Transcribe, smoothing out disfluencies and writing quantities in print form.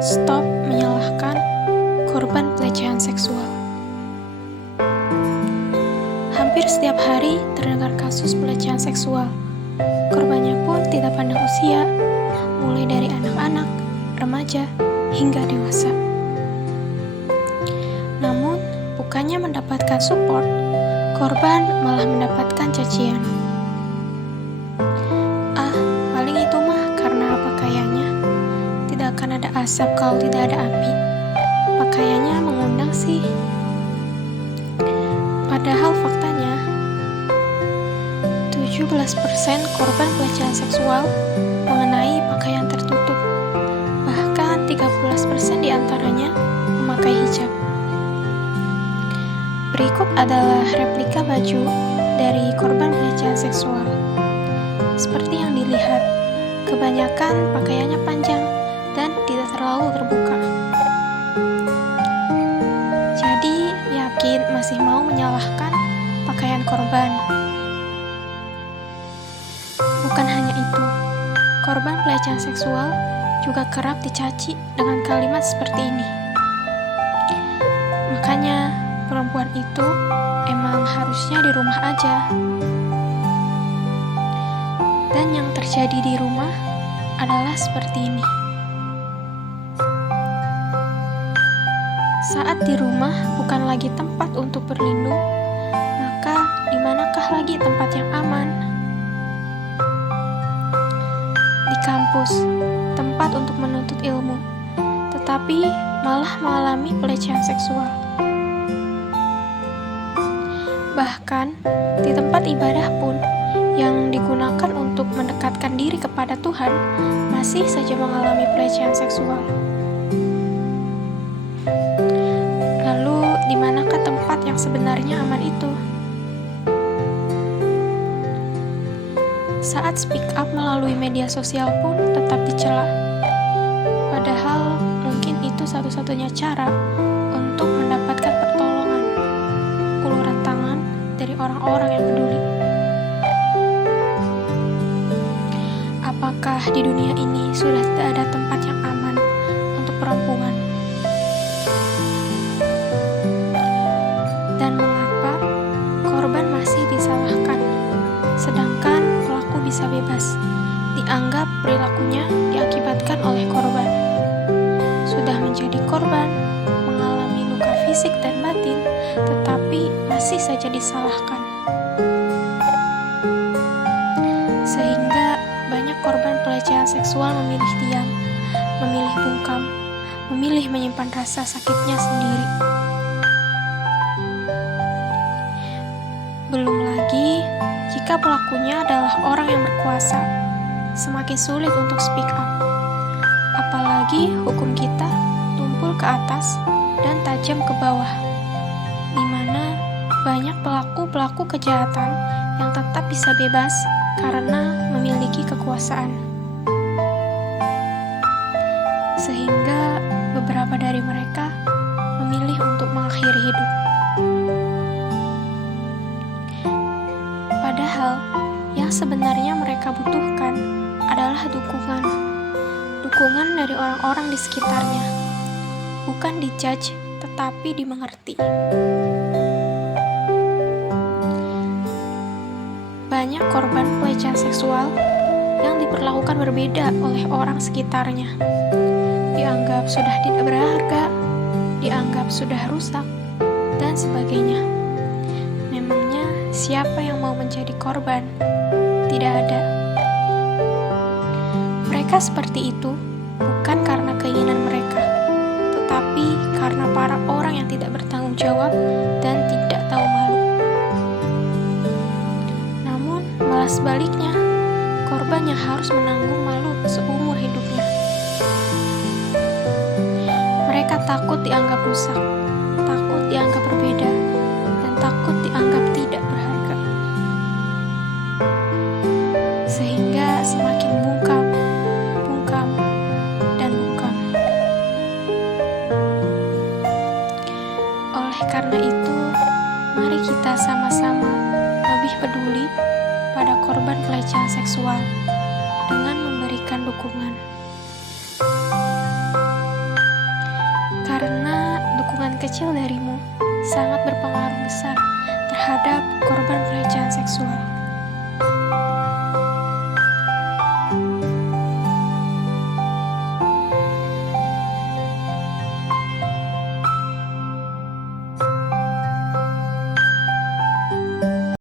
Stop menyalahkan korban pelecehan seksual. Hampir setiap hari terdengar kasus pelecehan seksual. Korbannya pun tidak pandang usia, mulai dari anak-anak, remaja, hingga dewasa. Namun, bukannya mendapatkan support, korban malah mendapatkan cacian. Paling itu mah karena pakaiannya. Tidak akan ada asap kalau tidak ada api. Pakaiannya mengundang sih. Padahal faktanya 17% korban pelecehan seksual mengenai pakaian tertutup. Bahkan 13% diantaranya memakai hijab. Berikut adalah replika baju dari korban pelecehan seksual. Seperti yang dilihat, kebanyakan pakaiannya panjang dan tidak terlalu terbuka. Jadi, yakin masih mau menyalahkan pakaian korban? Bukan hanya itu, korban pelecehan seksual juga kerap dicaci dengan kalimat seperti ini. Makanya, perempuan itu emang harusnya di rumah aja. Dan yang terjadi di rumah adalah seperti ini. Saat di rumah bukan lagi tempat untuk berlindung, maka di manakah lagi tempat yang aman? Di kampus, tempat untuk menuntut ilmu, tetapi malah mengalami pelecehan seksual. Bahkan di tempat ibadah pun yang digunakan untuk mendekatkan diri kepada Tuhan masih saja mengalami pelecehan seksual. Lalu, di manakah tempat yang sebenarnya aman itu? Saat speak up melalui media sosial pun tetap dicela. Padahal mungkin itu satu-satunya cara untuk mendapatkan pertolongan, uluran tangan dari orang-orang yang peduli. Apakah di dunia ini sudah tidak ada tempat yang aman untuk perempuan? Dan mengapa korban masih disalahkan, sedangkan pelaku bisa bebas? Dianggap perilakunya diakibatkan oleh korban. Sudah menjadi korban, mengalami luka fisik dan batin, tetapi masih saja disalahkan. Sehingga banyak korban pelecehan seksual memilih diam, memilih bungkam, memilih menyimpan rasa sakitnya sendiri. Belum lagi, jika pelakunya adalah orang yang berkuasa, semakin sulit untuk speak up. Apalagi hukum kita tumpul ke atas dan tajam ke bawah, di mana banyak pelaku-pelaku kejahatan yang tetap bisa bebas karena memiliki kekuasaan. Sehingga beberapa dari mereka memilih untuk mengakhiri hidup. Padahal, yang sebenarnya mereka butuhkan adalah dukungan. Dukungan dari orang-orang di sekitarnya. Bukan dijudge, tetapi dimengerti. Banyak korban pelecehan seksual yang diperlakukan berbeda oleh orang sekitarnya. Dianggap sudah tidak berharga, dianggap sudah rusak, dan sebagainya. Memangnya siapa yang mau menjadi korban? Tidak ada. Mereka seperti itu bukan karena keinginan mereka, tetapi karena para orang yang tidak bertanggung jawab dan tidak tahu malu. Namun, malah sebaliknya, korban yang harus menanggung malu seumur hidupnya. Mereka takut dianggap rusak, takut dianggap berbeda, dan takut dianggap tidak berharga. Sehingga semakin bungkam, dan bungkam. Oleh karena itu, mari kita sama-sama lebih peduli pada korban pelecehan seksual dengan memberikan dukungan. kecil darimu sangat berpengaruh besar terhadap korban pelecehan seksual.